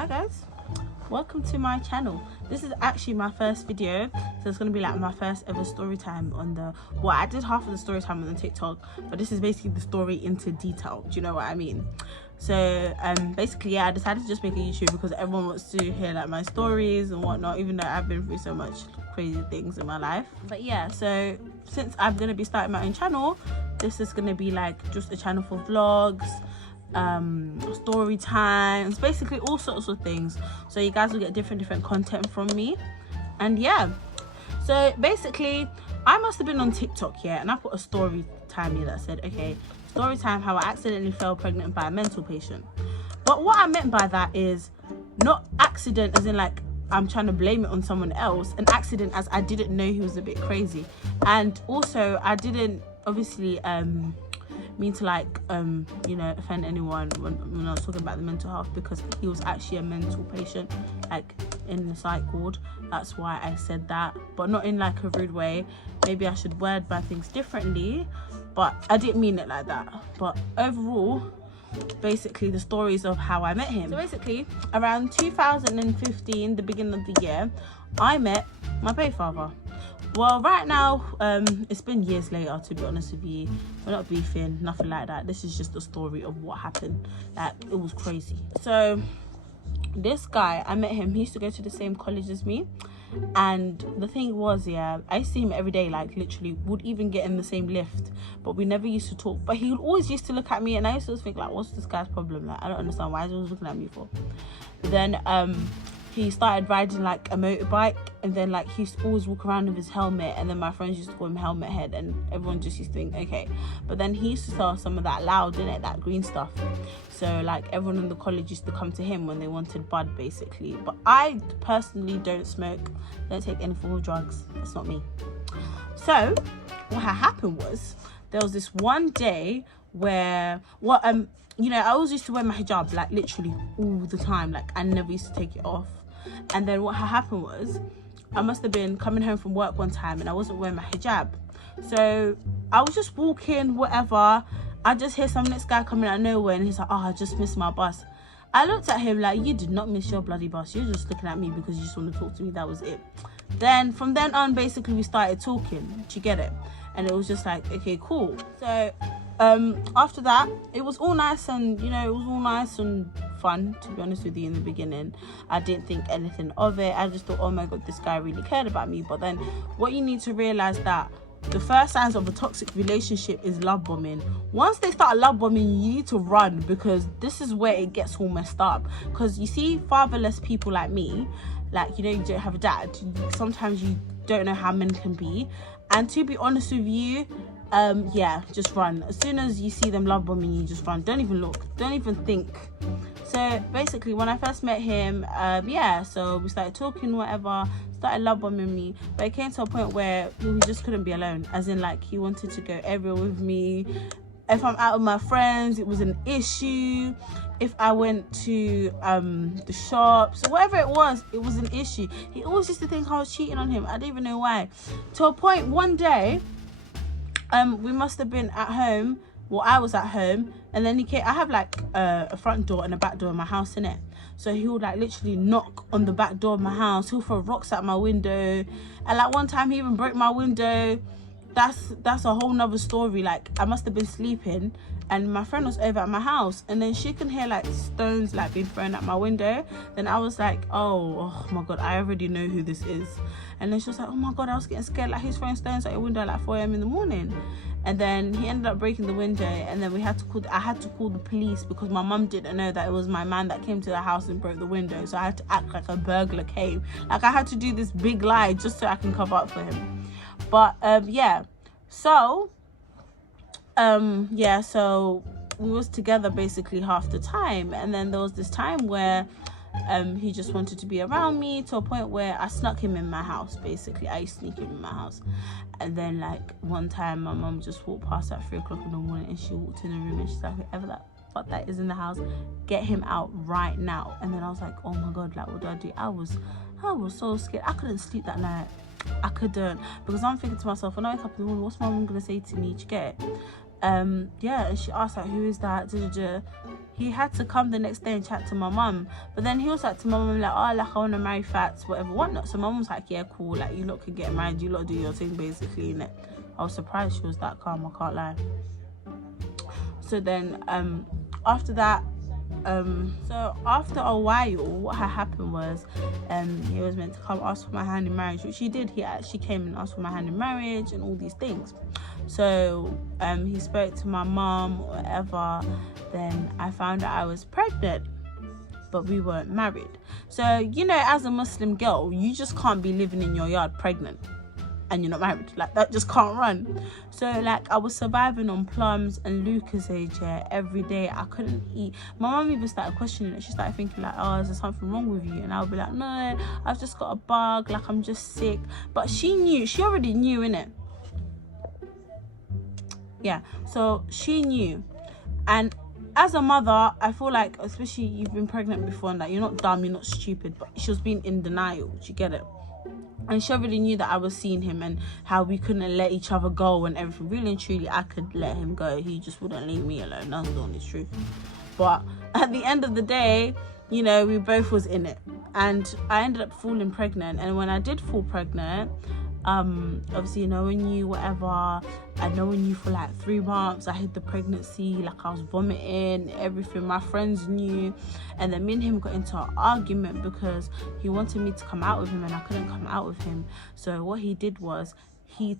Hi guys, welcome to my channel. This is actually my first video, so it's gonna be like my first ever story time on the, well, I did half of the story time on the TikTok, but this is basically the story into detail. Do you know what I mean? So basically, yeah, I decided to just make a YouTube because everyone wants to hear like my stories and whatnot, even though I've been through so much crazy things in my life. But yeah, so since I'm gonna be starting my own channel, this is gonna be like just a channel for vlogs, story times, basically all sorts of things, so you guys will get different content from me. And yeah, so basically I must have been on TikTok, yeah, and I put a story time here that said, okay, story time, how I accidentally fell pregnant by a mental patient. But what I meant by that is not accident as in like I'm trying to blame it on someone else, an accident as I didn't know he was a bit crazy. And also I didn't obviously mean to like you know, offend anyone when I was talking about the mental health, because he was actually a mental patient, like in the psych ward. That's why I said that, but not in like a rude way. Maybe I should word my things differently, but I didn't mean it like that. But overall, basically the stories of how I met him. So basically around 2015, the beginning of the year, I met my baby father. Well, right now it's been years later, to be honest with you. We're not beefing, nothing like that. This is just the story of what happened. Like, it was crazy. So this guy, I met him, he used to go to the same college as me. And the thing was, yeah, I used to see him every day, like literally would even get in the same lift, but we never used to talk. But he always used to look at me, and I used to think like, what's this guy's problem? Like, I don't understand why he's always looking at me for. Then he started riding like a motorbike, and then like he used to always walk around with his helmet, and then my friends used to call him helmet head, and everyone just used to think, okay. But then he used to sell some of that loud, innit, that green stuff. So like everyone in the college used to come to him when they wanted bud, basically. But I personally don't smoke, don't take any form of drugs. That's not me. So what had happened was, there was this one day where you know, I always used to wear my hijab like literally all the time, like I never used to take it off. And then what had happened was, I must have been coming home from work one time and I wasn't wearing my hijab. So I was just walking, whatever. I just hear some next guy coming out of nowhere, and he's like, oh, I just missed my bus. I looked at him like, you did not miss your bloody bus. You're just looking at me because you just want to talk to me. That was it. Then from then on, basically we started talking. Do you get it? And it was just like, okay, cool. So after that, it was all nice, and you know, it was all nice and fun, to be honest with you. In the beginning, I didn't think anything of it. I just thought, oh my god, this guy really cared about me. But then what you need to realize, that the first signs of a toxic relationship is love bombing. Once they start love bombing, you need to run, because this is where it gets all messed up. Because you see, fatherless people like me, like, you know, you don't have a dad, sometimes you don't know how men can be. And to be honest with you, yeah, just run. As soon as you see them love bombing you, just run. Don't even look, don't even think. So basically when I first met him, yeah, so we started talking, whatever, started love bombing me. But it came to a point where we just couldn't be alone, as in like he wanted to go everywhere with me. If I'm out with my friends, it was an issue. If I went to the shops, whatever it was an issue. He always used to think I was cheating on him. I don't even know why. To a point one day, we must have been at home, well, I was at home, and then he came. I have like a front door and a back door in my house, innit? So he would like literally knock on the back door of my house. He'll throw rocks at my window, and like one time he even broke my window. That's a whole nother story. Like, I must have been sleeping and my friend was over at my house, and then she can hear like stones like being thrown at my window. Then I was like, oh my god, I already know who this is. And then she was like, oh my god, I was getting scared, like he's throwing stones at your window at like 4 AM in the morning. And then he ended up breaking the window, and then I had to call the police, because my mum didn't know that it was my man that came to the house and broke the window. So I had to act like a burglar came. Like, I had to do this big lie just so I can cover up for him. But yeah, so yeah, so we was together basically half the time. And then there was this time where he just wanted to be around me, to a point where I snuck him in my house. Basically, I used to sneak him in my house. And then like one time my mum just walked past at 3 o'clock in the morning, and she walked in the room and she's like, whoever that fuck that is in the house, get him out right now. And then I was like, oh my god, like what do I do? I was so scared. I couldn't sleep that night. I couldn't, because I'm thinking to myself, when I wake up in the morning, what's my mum gonna say to me? Do you get it? yeah, and she asked like, who is that? He had to come the next day and chat to my mum, but then he was like to my mum like, oh, like I want to marry Fats, whatever, whatnot. So my mum was like, yeah, cool, like you lot can get married, you lot do your thing, basically, innit? I was surprised she was that calm, I can't lie. So then after that, so after a while, what had happened was he was meant to come ask for my hand in marriage, which he did. He actually came and asked for my hand in marriage and all these things. So he spoke to my mom or whatever. Then I found out I was pregnant, but we weren't married. So, you know, as a Muslim girl, you just can't be living in your yard pregnant and you're not married. Like, that just can't run. So like I was surviving on plums and Lucozade, yeah, every day. I couldn't eat. My mum even started questioning it. She started thinking like, oh, is there something wrong with you? And I would be like, no, I've just got a bug, like I'm just sick. But she knew, she already knew, innit? Yeah, so she knew. And as a mother, I feel like, especially you've been pregnant before and that, you're not dumb, you're not stupid, but she was being in denial. Do you get it? And she already knew that I was seeing him and how we couldn't let each other go and everything. Really and truly, I could let him go. He just wouldn't leave me alone. That's the honest truth. But at the end of the day, you know, we both was in it. And I ended up falling pregnant. And when I did fall pregnant, obviously knowing you, whatever, I knowing you for like 3 months, I hid the pregnancy, like I was vomiting, everything. My friends knew, and then me and him got into an argument because he wanted me to come out with him and I couldn't come out with him. So what he did was he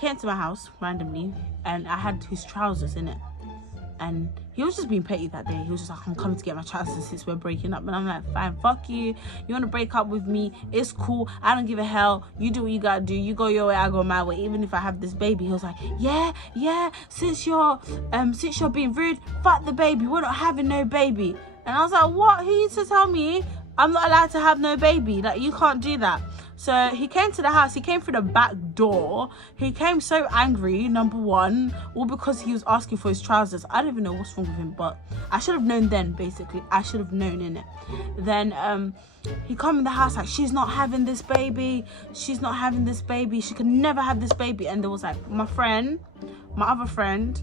came to my house randomly and I had his trousers in it. And he was just being petty that day. He was just like, I'm coming to get my trousers since we're breaking up. And I'm like, fine, fuck you. You want to break up with me? It's cool. I don't give a hell. You do what you got to do. You go your way, I go my way. Even if I have this baby. He was like, yeah. Since you're being rude, fuck the baby. We're not having no baby. And I was like, what? He used to tell me I'm not allowed to have no baby. Like, you can't do that. So he came to the house. He came through the back door. He came so angry, number one, all because he was asking for his trousers. I don't even know what's wrong with him, but I should have known then, basically. I should have known, innit? Then he come in the house like, she's not having this baby. She's not having this baby. She can never have this baby. And there was like my friend, my other friend,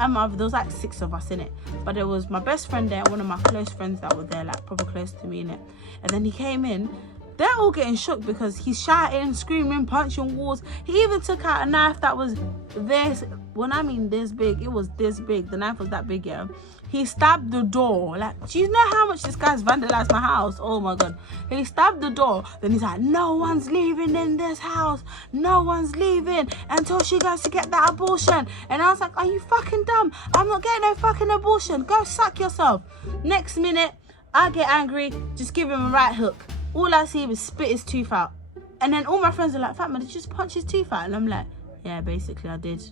and there was like 6 of us in it. But there was my best friend there, one of my close friends that were there, like proper close to me in it. And then he came in. They're all getting shook because he's shouting, screaming, punching walls. He even took out a knife that was this, when I mean this big, it was this big. The knife was that big, yeah. He stabbed the door. Like, do you know how much this guy's vandalized my house? Oh my God. He stabbed the door. Then he's like, no one's leaving in this house. No one's leaving until she goes to get that abortion. And I was like, are you fucking dumb? I'm not getting no fucking abortion. Go suck yourself. Next minute, I get angry. Just give him a right hook. All I see was spit his tooth out. And then all my friends are like, Fatma, did you just punch his tooth out? And I'm like, yeah, basically I did.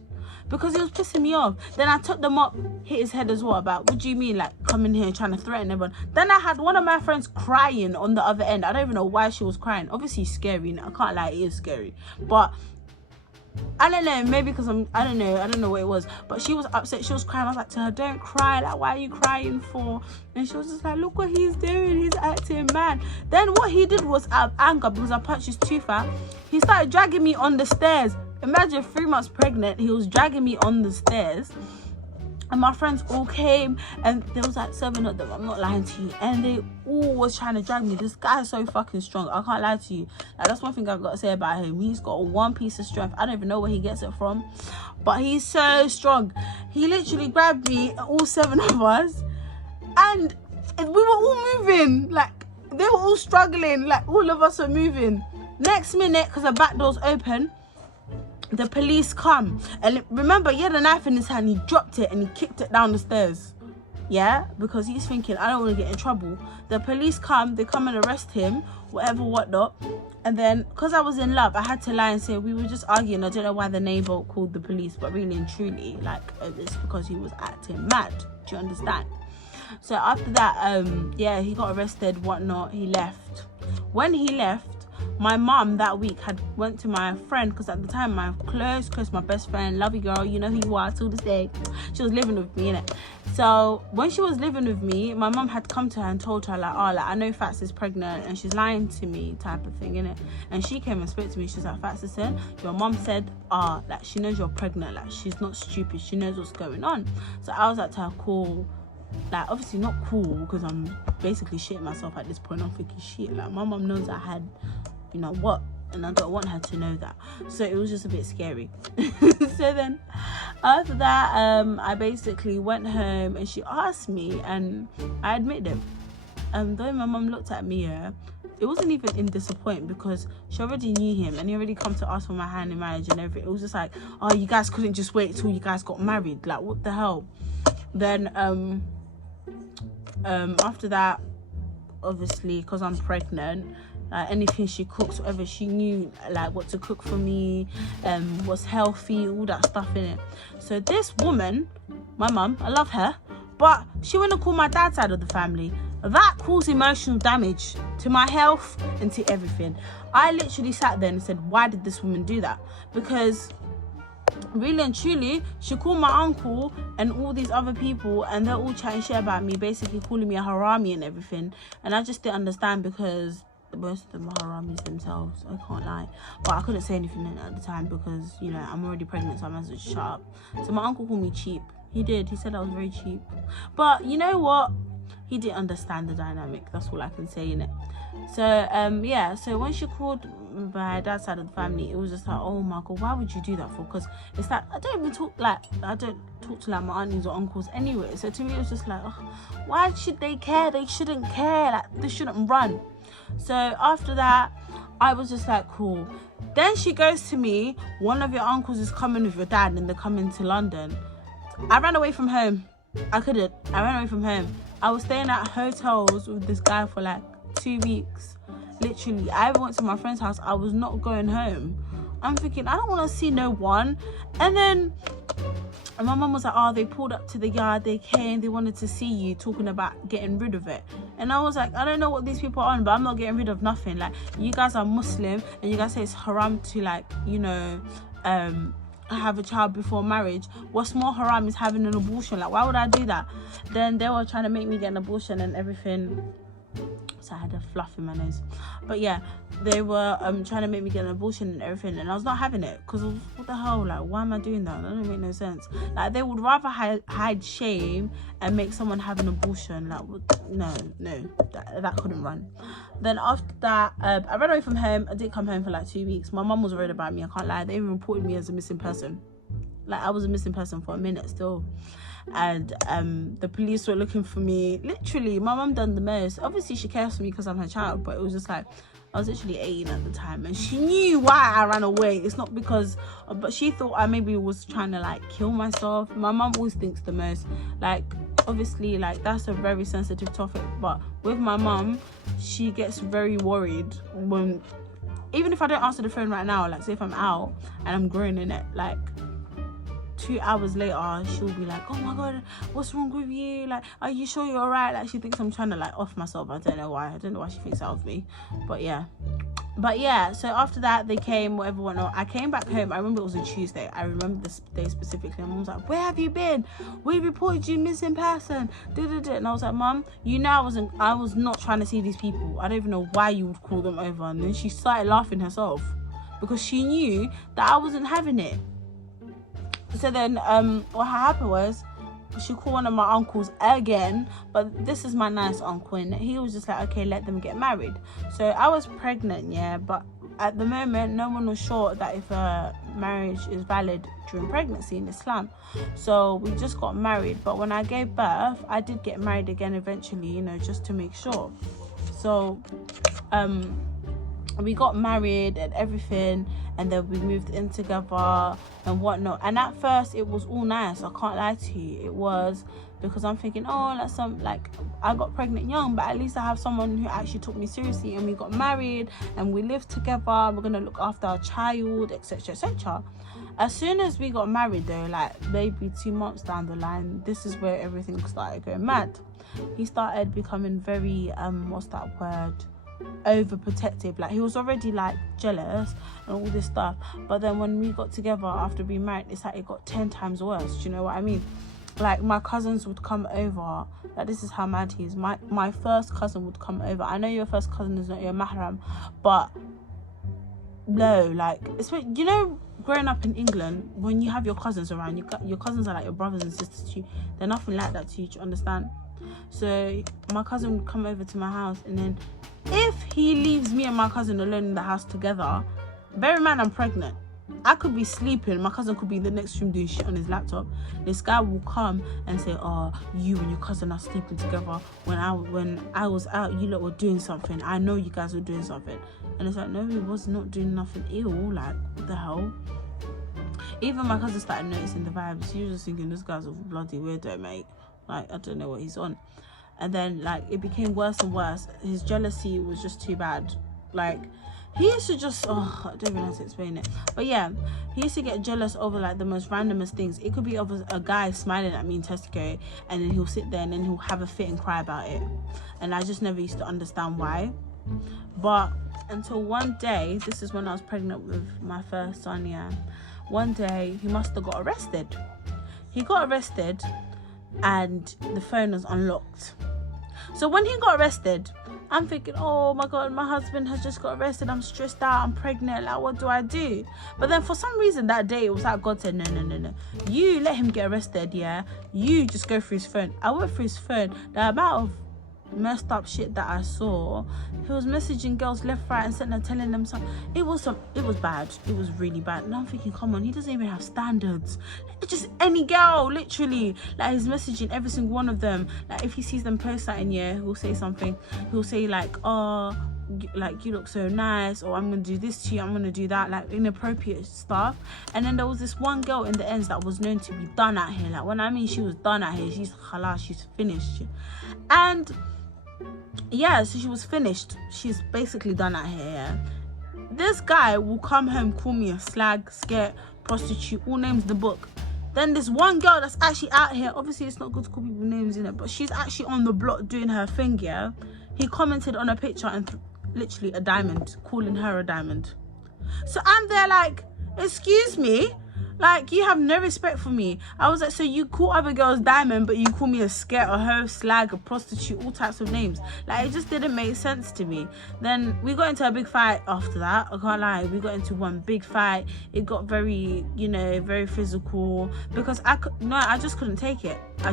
Because he was pissing me off. Then I took them up, hit his head as well about, what do you mean, like, coming here and trying to threaten everyone? Then I had one of my friends crying on the other end. I don't even know why she was crying. Obviously scary. I can't lie, it is scary. But I don't know, maybe because I don't know what it was, but she was upset. She was crying. I was like to her, don't cry, like, why are you crying for? And she was just like, look what he's doing, he's acting mad. Then what he did was, out of anger, because I punched his tooth out, he started dragging me on the stairs. Imagine 3 months pregnant, he was dragging me on the stairs. And my friends all came, and there was like 7 of them, I'm not lying to you, and they all was trying to drag me. This guy's so fucking strong, I can't lie to you. Like, that's one thing I've got to say about him. He's got one piece of strength. I don't even know where he gets it from, but he's so strong. He literally grabbed me, all 7 of us, and we were all moving. Like, they were all struggling, like all of us were moving. Next minute, because the back door's open, the police come, and remember, he had a knife in his hand. He dropped it and he kicked it down the stairs, yeah, because he's thinking, I don't want to get in trouble. The police come, they come and arrest him, whatever, whatnot. And then, because I was in love, I had to lie and say we were just arguing. I don't know why the neighbor called the police, but really and truly, like, it's because he was acting mad. Do you understand? So after that, yeah, he got arrested, whatnot. He left. When he left, my mum that week had went to my friend, because at the time my close, my best friend, lovey girl, you know who you are till this day, she was living with me, innit? So when she was living with me, my mum had come to her and told her like, oh, like, I know Fats is pregnant and she's lying to me, type of thing, innit? And she came and spoke to me. She's like, Fats, listen, your mum said like she knows you're pregnant, like she's not stupid, she knows what's going on. So I was like to her, cool. Like, obviously not cool, because I'm basically shitting myself at this point. I'm thinking, shit, like my mum knows I had, you know what, and I don't want her to know that. So it was just a bit scary. So then after that, I basically went home and she asked me, and I admitted it. Though my mum looked at me, it wasn't even in disappointment, because she already knew him and he already come to ask for my hand in marriage and everything. It was just like, oh, you guys couldn't just wait till you guys got married, like what the hell. Then after that, obviously, because I'm pregnant, anything she cooks, whatever, she knew like what to cook for me, what's healthy, all that stuff in it. So this woman, my mum, I love her, but she wouldn't call my dad's side of the family. That caused emotional damage to my health and to everything. I literally sat there and said, why did this woman do that? Because really and truly, she called my uncle and all these other people, and they're all chatting shit about me, basically calling me a harami and everything. And I just didn't understand, because most of them are haramis themselves, I can't lie. But I couldn't say anything at the time, because, you know, I'm already pregnant, so I might as well just shut up. So my uncle called me cheap. He did. He said I was very cheap. But you know what? He didn't understand the dynamic. That's all I can say, innit? So yeah, so when she called my dad's side of the family, it was just like, oh my god, why would you do that for? Because it's like, I don't talk to like my aunties or uncles anyway. So to me, it was just like, oh, why should they care? They shouldn't care. Like, they shouldn't run. So after that, I was just like, cool. Then she goes to me, one of your uncles is coming with your dad and they're coming to London. I ran away from home. I ran away from home. I was staying at hotels with this guy for like 2 weeks. Literally, I went to my friend's house. I was not going home. I'm thinking, I don't want to see no one. And then my mum was like, oh, they pulled up to the yard, they came, they wanted to see you, talking about getting rid of it. And I was like, I don't know what these people are on, but I'm not getting rid of nothing. Like, you guys are Muslim and you guys say it's haram to, like, you know, have a child before marriage. What's more haram is having an abortion. Like, why would I do that? Then they were trying to make me get an abortion and everything. So I had a fluff in my nose. But yeah, they were trying to make me get an abortion and everything, and I was not having it, because what the hell, like, why am I doing that? That doesn't make no sense. Like, they would rather hide shame and make someone have an abortion. Like, no, that couldn't run. Then after that, I ran away from home. I didn't come home for like 2 weeks. My mum was worried about me, I can't lie. They even reported me as a missing person. Like, I was a missing person for a minute still. And the police were looking for me. Literally, my mum done the most. Obviously she cares for me because I'm her child, but it was just like, I was literally 18 at the time, and she knew why I ran away. It's not because but she thought I maybe was trying to like kill myself. My mum always thinks the most. Like, obviously, like, that's a very sensitive topic, but with my mum, she gets very worried when, even if I don't answer the phone right now, like, say if I'm out and I'm groaning it, like 2 hours later, she'll be like, oh my god, what's wrong with you? Like, are you sure you're alright? Like, she thinks I'm trying to like off myself. I don't know why she thinks that of me, but yeah. So after that, they came, whatever, whatnot. I came back home. I remember it was a Tuesday. I remember this day specifically. My mum was like, where have you been? We reported you missing person. And I was like, Mum, you know I was not trying to see these people. I don't even know why you would call them over. And then she started laughing herself, because she knew that I wasn't having it. So then what happened was, she called one of my uncles again, but this is my nice uncle, and he was just like, okay, let them get married. So I was pregnant, yeah, but at the moment no one was sure that if a marriage is valid during pregnancy in Islam. So we just got married, but when I gave birth, I did get married again eventually, you know, just to make sure. So we got married and everything, and then we moved in together and whatnot. And at first it was all nice, I can't lie to you. It was, because I'm thinking, oh, I got pregnant young, but at least I have someone who actually took me seriously, and we got married and we lived together. We're gonna look after our child, etc, etc. As soon as we got married though, like maybe 2 months down the line, this is where everything started going mad. He started becoming very what's that word, overprotective. Like, he was already like jealous and all this stuff, but then when we got together after being married, it's like it got 10 times worse. Do you know what I mean? like my cousins would come over. Like, this is how mad he is. My first cousin would come over. I know your first cousin is not your mahram, but no, like, it's, you know, growing up in England, when you have your cousins around, your cousins are like your brothers and sisters to you. They're nothing like that to you, do you understand? So my cousin would come over to my house, and then if he leaves me and my cousin alone in the house together, bear in mind I'm pregnant, I could be sleeping, my cousin could be in the next room doing shit on his laptop. This guy will come and say, oh, you and your cousin are sleeping together. When I was out, you lot were doing something. I know you guys were doing something. And it's like, no, we was not doing nothing ill. Like, what the hell? Even my cousin started noticing the vibes. She was just thinking, this guy's a bloody weirdo, mate. Like, I don't know what he's on. And then, like, it became worse and worse. His jealousy was just too bad. Like, he used to just, oh, I don't even know how to explain it. But yeah, he used to get jealous over like the most randomest things. It could be of a guy smiling at me in Tesco, and then he'll sit there and then he'll have a fit and cry about it. And I just never used to understand why. But until one day, this is when I was pregnant with my first son, yeah. One day, he must have got arrested. He got arrested and the phone was unlocked. So when he got arrested, I'm thinking, oh my God, my husband has just got arrested. I'm stressed out. I'm pregnant. Like, what do I do? But then for some reason that day, it was like God said, no. You let him get arrested, yeah? You just go through his phone. I went through his phone. The amount of messed up shit that I saw, he was messaging girls left, right, and center, telling them something. It was bad. It was really bad. And I'm thinking, come on, he doesn't even have standards. Just any girl, literally. Like, he's messaging every single one of them. Like, if he sees them post something, yeah, he'll say something. He'll say like, oh, like, you look so nice, or I'm gonna do this to you, I'm gonna do that, like inappropriate stuff. And then there was this one girl in the ends that was known to be done out here. Like, when I mean she was done out here, she's khalas, she's finished. And yeah, so she was finished. She's basically done out here, yeah? This guy will come home, call me a slag, skirt, prostitute, all names in the book. Then this one girl that's actually out here, obviously it's not good to call people names in it, but she's actually on the block doing her thing, yeah? He commented on a picture and literally a diamond, calling her a diamond. So I'm there like, excuse me? Like, you have no respect for me. I was like, so you call other girls diamond, but you call me a skirt, a hoe, slag, a prostitute, all types of names. Like, it just didn't make sense to me. Then we got into a big fight after that. I can't lie. We got into one big fight. It got very, you know, very physical, because I just couldn't take it. I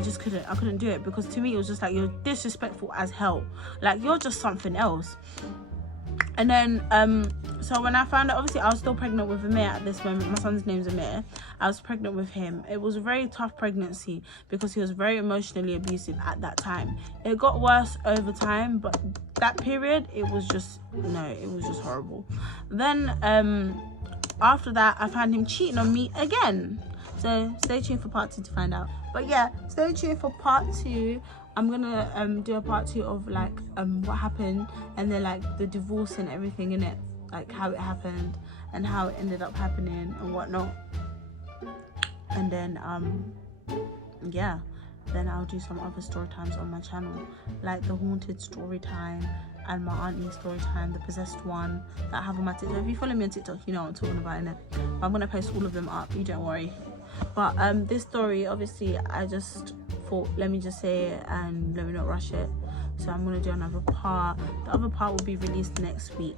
couldn't do it, because to me, it was just like, you're disrespectful as hell. Like, you're just something else. And then so when I found out, obviously I was still pregnant with Amir at this moment. My son's name's Amir. I was pregnant with him. It was a very tough pregnancy because he was very emotionally abusive at that time. It got worse over time, but that period, it was just horrible. Then after that, I found him cheating on me again. So stay tuned for part 2 to find out. But yeah, stay tuned for part 2. I'm gonna do a part 2 of like what happened, and then like the divorce and everything in it, like how it happened and how it ended up happening and whatnot. And then yeah, then I'll do some other story times on my channel, like the haunted story time and my auntie story time, the possessed one that I have on my TikTok. If you follow me on TikTok, you know what I'm talking about, innit? I'm gonna post all of them up, you don't worry. But this story, obviously, I just thought, let me just say it and let me not rush it. So I'm gonna do another part. The other part will be released next week.